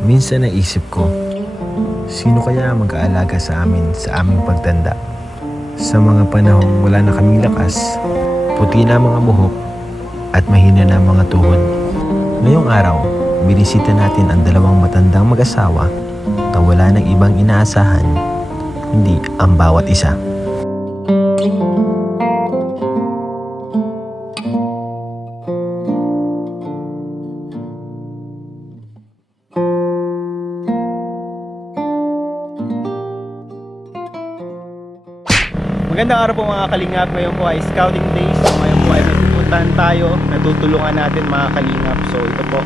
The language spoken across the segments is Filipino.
Minsan naisip ko, sino kaya mag-aalaga sa amin sa aming pagtanda? Sa mga panahong wala na kaming lakas, puti na mga buhok, at mahina na mga tuhod. Ngayong araw, binisita natin ang dalawang matandang mag-asawa na wala ng ibang inaasahan, kundi ang bawat isa. Magandang araw po mga kalingap. Ngayon po ay scouting days. So ngayon po ay magpupuntahan tayo. Natutulungan natin mga kalingap. So ito po,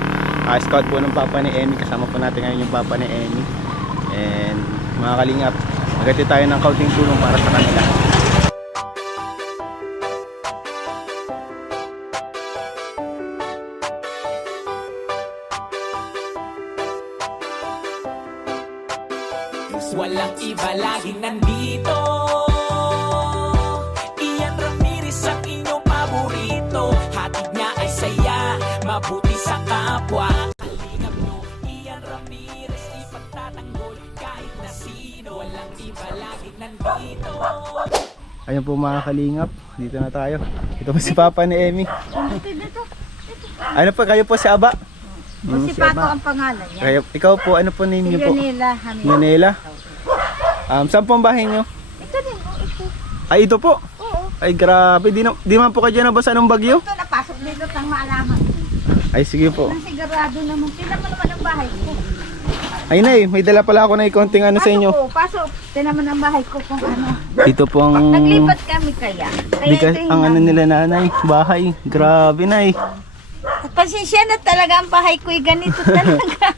scout po ng papa ni Emmy. Kasama po natin ngayon yung papa ni Emmy. And mga kalingap, magati tayo ng kaunting tulong para sa kanila. Walang iba laging nandito. Ian Ramirez ang inyong paborito. Hatid niya ay saya, mabuti sa kapwa. Kalingap nyo, Ian Ramirez, ipagtatanggol kahit na sino. Walang iba laging nandito. Ayun po mga kalingap, dito na tayo. Ito po si papa ni Emmy. Ano po, kayo po si Aba? Si Paco ang pangalan niya. Kayo, ikaw po, ano po ninyo po? Leonela Hamid. Manila. Saan po ang bahay nyo? Ito din, ito. Ay, ito po. Oo. Ay, grabe. Di man po kayo nabasa ng bagyo? Ito napasok dito ng maalaman. Ay, sige po. Ang sigurado naman. Tingnan mo naman ang bahay ko. Ay, nay, may dala pala ako na konting ano sa inyo. Pasok. Tingnan mo ang bahay ko kung ano. Ito po ang... Naglipat kami kaya. Bigas, ang ano nila nanay, bahay. Grabe, nay. Pasensya na talaga ang bahay ko. Ganito talaga.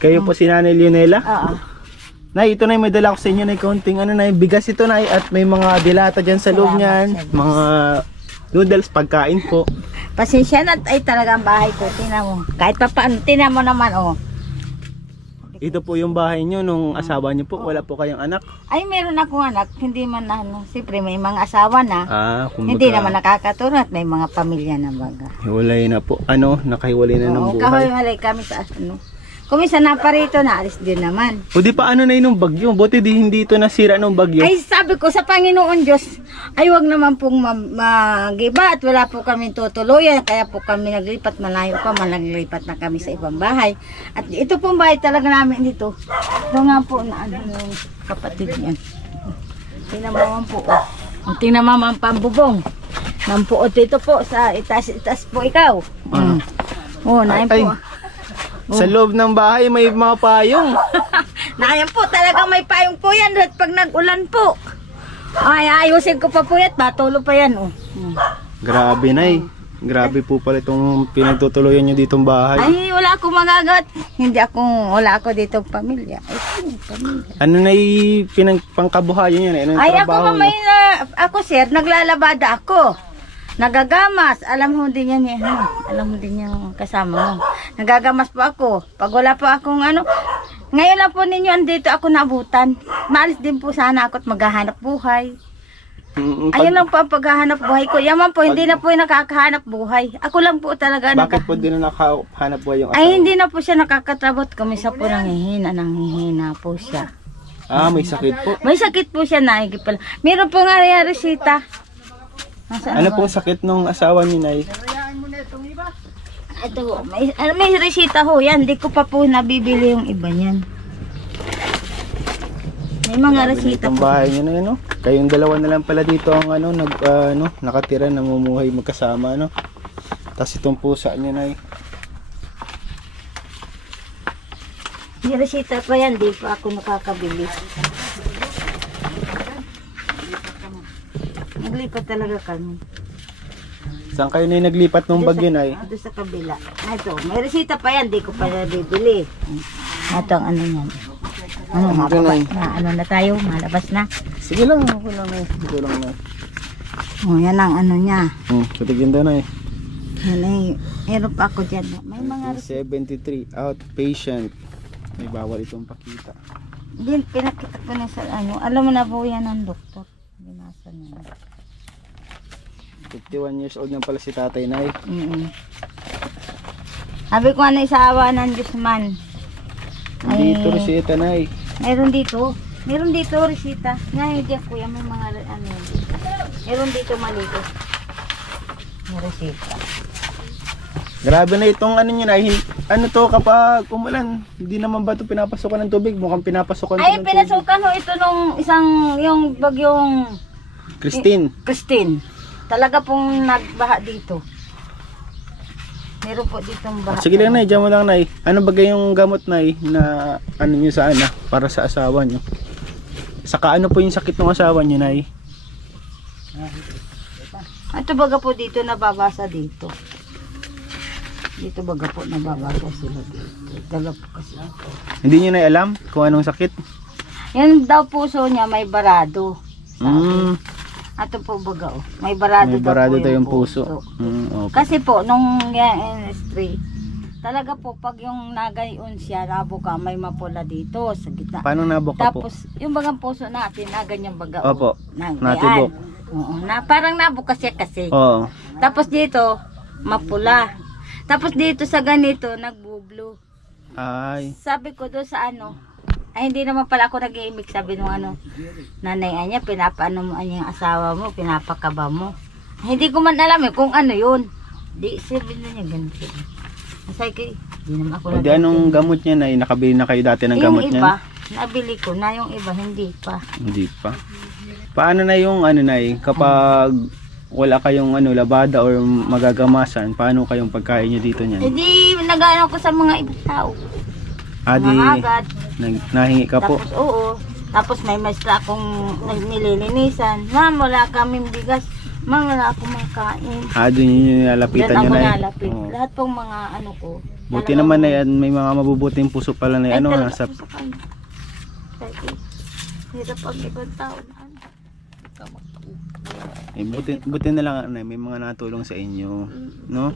Kayo po si Nanay Leonela? Oo. Nay, ito na may dala ko sa inyo na konting ano na bigas ito na at may mga dilata dyan sa loob niyan, mga noodles, pagkain po. Pasensya na ay talaga ang bahay ko. Tingnan mo. Kahit pa paano. Tingnan mo naman oh. Ito po yung bahay nyo nung asawa nyo po, wala po kayong anak. Ay meron akong anak. Hindi man ano. Siyempre may mga asawa na. Kumbaga, Hindi naman nakakatulong at may mga pamilya na baga. hiwalay na po, nakahiwalay na ng Oo, buhay. kahoy-halay kami sa ano. Kung minsan na parito na, alis din naman. O di pa ano na yun nung bagyo, buti di hindi ito nasira nung bagyo. Ay, sabi ko sa Panginoon Diyos, ay wag naman pong magiba at wala po kami tutuluyan. Kaya po kami naglipat, malayo pa, naglipat na kami sa ibang bahay. At ito pong bahay talaga namin dito. Ito nga po na ano yung kapatid niyan. Tinamaman po. Ang tinamaman pambubong. Nampuot dito po sa itas po ikaw. Oh, nain Ay, po. sa loob ng bahay may mga payong. Nayan po, talagang may payong po yan at pag nag-ulan po. Ay, ayusin ko pa po yan, matulo pa yan. Oh. Grabe, nay. Grabe po pala itong pinagtutuloyan nyo ditong bahay. Ay, wala akong magagat. Wala ako dito pamilya. Ay, pamilya. Ano na pinagpangkabuhayan yan? Ano yung Ay, ako trabaho nyo? mamay ako sir, naglalabada ako. Nagagamas, alam mo din yan eh. Alam mo din yung kasama mo. Nagagamas po ako. Pag wala po akong ano, ngayon lang po ninyo andito ako naabutan. Maalis din po sana ako at maghahanap buhay. Ayun lang po ang paghahanap buhay ko. Yaman po, hindi na po yung nakakahanap buhay. Ako lang po talaga. Bakit po din na nakahanap buhay yung asawa? Ay, hindi na po siya nakakatrabot. Kumisa po nanghihina po siya. May sakit po. May sakit po siya, naigip pala. Meron po nga resita. Ano pong sakit nung asawa ni Nay? Ito, may resita ho yan. Hindi ko pa po nabibili yung iba niyan. May mga resita Itong po. bahay niyo na yun, no? Kayong dalawa na lang pala dito ang nakatira, namumuhay magkasama, no? Tapos itong pusa niyo, Nay. May resita pa yan. Di pa ako nakakabili. Naglipat talaga kami. Saan kayo na naglipat nung bagyo, Nay? Doon sa kabila. Ito, may resita pa yan. Di ko pa nabibili. Ito ang ano yan. Ano na tayo? Malabas na. Sige lang, ako lang, Nay. Sige lang, Nay. Yan ang ano niya. Katigin daw, Nay. Yan ay, meron pa ako dyan. May mga 73, outpatient. May bawal itong pakita. din, pinakita ko na sa ano. Alam mo na po yan ng doktor. Binasa niya. 51 years old na pala si Tatay Nay. Sabi ko ano, sa awa ng Diyos man, Dito Ay. resita, Nay. Meron dito. Meron dito, resita. Ngayon dyan, kuya, may mga ano yun dito. Meron dito maligo. May resita. Grabe na itong ano nyo, Nay. Ano to kapag umulan? Hindi naman ba ito pinapasokan ng tubig? Mukhang pinapasokan to Ay, ng tubig. pinasukan ho ito nung isang, yung bagyong Christine. Christine. Talaga pong nagbaha dito. Meron po ditong baha. Sige lang, Nay. Diyan mo lang, Nay. Ano ba yung gamot, Nay, na ano nyo sa ano? Para sa asawa nyo? Saka ano po yung sakit ng asawa nyo, Nay? Ito baga po dito, nababasa dito. Dito baga po nababasa sila dito. Dala po kasi ito. Hindi nyo na alam kung anong sakit? Yan daw puso niya may barado. Mm, Ato po baga oh. May barado, may barado daw yung puso. Okay. Kasi po, nung NS3, talaga po, pag yung nagayon siya, labo ka, may mapula dito sa gitna. Paano nabuka po? Tapos, yung bagang puso natin, na ganyan baga. Opo, natibok. natibok. Oo, parang nabukas siya kasi. Oo. Tapos dito, mapula. Tapos dito sa ganito, nagbublo. Ay. Sabi ko doon sa ano, ay hindi naman pala ako nag-iimik, sabi nung ano, nanay niya, pinapaano mo yung asawa mo, pinapakaba mo. Hindi ko man alam kung ano yun. Di, sabi na niya ganito. Masay ko, di naman ako Hindi anong gamot niya, Nay? Nakabili na kayo dati ng gamot yung iba, niya? nabili ko na, yung iba hindi pa. Hindi pa. Paano na yung ano, Nay? Kapag wala kayong ano, labada or magagamasan, paano kayong pagkain niyo dito niyan? Hindi, nag-ano ko sa mga ibang tao. Adi, Mga agad. nahingi ka po. Tapos oo. Tapos may maestra akong nililinisan. Ma'am, wala kaming bigas. Ma'am, wala akong makain. Doon yun yung nalapitan Diyan niyo, ako Nay. nalapit. Oo. Lahat pong mga ano ko. Buti talagang- naman, Nay, at may mga mabubuting puso pala, Nay. Ay, Ano, talaga nasa... po sa kanya. Dahil, hirap ang ibang tao na ano. buti na lang, Nay, may mga natulong sa inyo. No?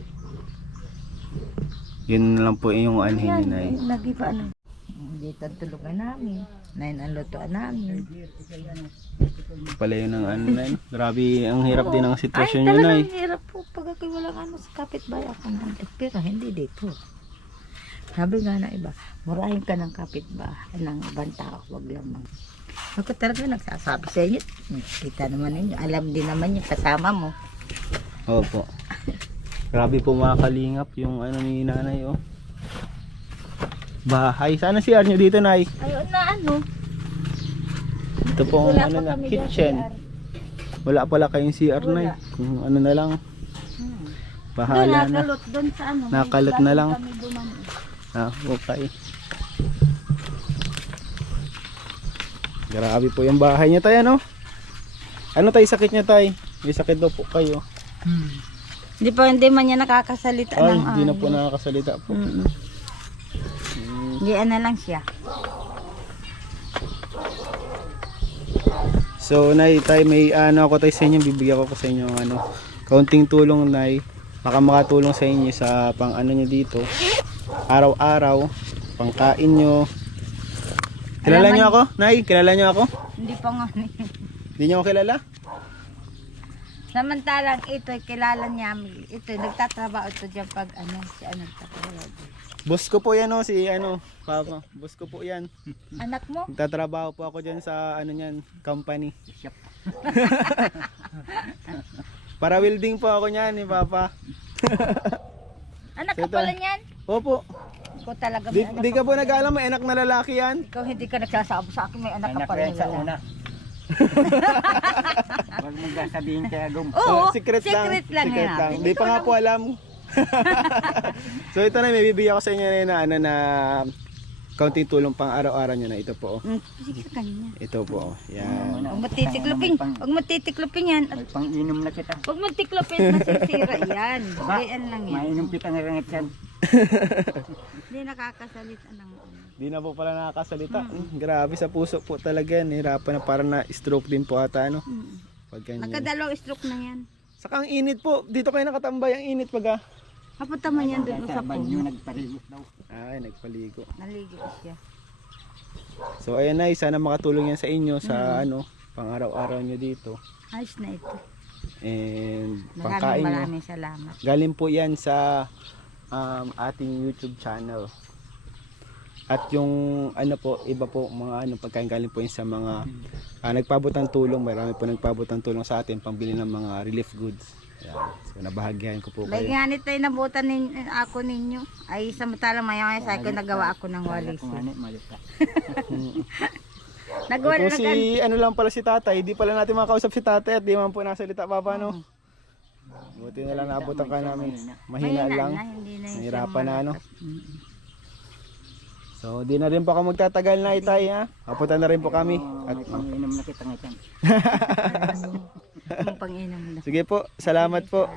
Yun na lang po yung anhin ni Nay. Lagi pa ano. Dito ang tulugan namin. Nain ang lutuan namin. Pala yun ang ano, Nay. Grabe, ang hirap din ang Ay, sitwasyon nyo, Nay. talagang hirap po. Pag ako'y walang ano sa kapitbahay ako ng pero hindi dito. Sabi nga na iba, murahin ka ng kapitbahay ng ibang tao, wag lamang. Ako talaga nagsasabi sa inyo, kita naman ninyo, alam din naman yung kasama mo. Opo. Grabe po mga kalingap yung ano ni Nanay, oh. Bahay. Sana CR nyo dito, Nay. Ayun na ano. Ito pong Wala ano pa na, kami kitchen. dyan, Wala pala kayong CR, Nay. Wala. Kung ano na lang. Doon Bahala na. nakalot, doon sa ano. may Nakalot na lang. kami dumano. Okay. Grabe po yung bahay niya, Tay, ano? Ano, Tay, sakit niya, Tay? May sakit daw po kayo. Hindi man niya nakakasalita Ay, ng hindi na po nakakasalita po. Hindi na lang siya. So, Nay, Tay, may ano ako, Tay, sa inyo. Bibigyan ko sa inyo ng ano, kaunting tulong, Nay. Baka makatulong sa inyo sa pang ano nyo dito. Araw-araw, pangkain nyo. Kilala nyo ako, Nay? Kilala nyo ako? Hindi pa nga. Hindi nyo ako kilala? Samantalang ito, kilala niya. Ito, nagtatrabaho ito dyan pag ano, siya nagtatrabaho. Boss ko po yan, oh, si ano, Papa. Boss ko po yan. Anak mo? Nagtatrabaho po ako dyan sa ano niyan, company. Para welding po ako niyan ni Papa. Anak ka Ito. pala niyan? Opo. Ikaw talaga Di, may anak di ka po nag-alam, may anak na lalaki yan. Ikaw hindi ka nagsasabi sa akin, may anak ka pala. Sa una. Huwag mong sasabihin kay Agong. Oo, secret lang. secret lang Secret yan. lang. Di pa nga po alam. So ito na, may bibigyan ko sa inyo na ano na kaunting tulong pang araw-araw nyo na. Ito po. Oh. Sige ka kanya. Ito po. Oh. Yan. Huwag mo titiklopin yan. At May pang-inom na kita. huwag mo tiklopin, masisira yan. Gayaan lang yan. Mainom kita ng rangit yan. Hindi nakakasalita ng ano. Di na po pala nakakasalita. Grabe sa puso po talaga yan. Hirapan na parang na-stroke din po ata. Ano? Pag ganyan. Nakadalawang stroke na yan. Saka ang init po. Dito kayo nakatambay. Ang init pag Kapunta man yan doon Sa sa banyo puno. nagparigos daw. Ay, nagpaligo. Naligo siya. So ayan na, sana makatulong yan sa inyo sa ano, pang araw-araw nyo dito. Ayos na ito. And pangkain nyo. Maraming salamat. Galing po yan sa ating YouTube channel. At yung ano po, iba po mga ano pagkain galing po yun sa mga nagpabot ng tulong. Marami po nagpabot ng tulong sa atin pambili ng mga relief goods. Ayan. So nabahagyan ko po Lagi kayo. nga nito ay nabutan ako ninyo. Ay samantalang mayaman sa akin nagawa ako ng walis. Kung ano, malit ka. Nagawa Kung na si ano lang pala si tatay, di pala natin makausap si tatay at di man po nasalita pa no. Buti na lang naabutan ka namin. Mahina lang. hindi na Nahirapan na ano. So di na rin po ako magtatagal na itay ha. Aputan na rin po kami. At May panginom na kita ngayon. Pang-inom na. sige po, salamat po.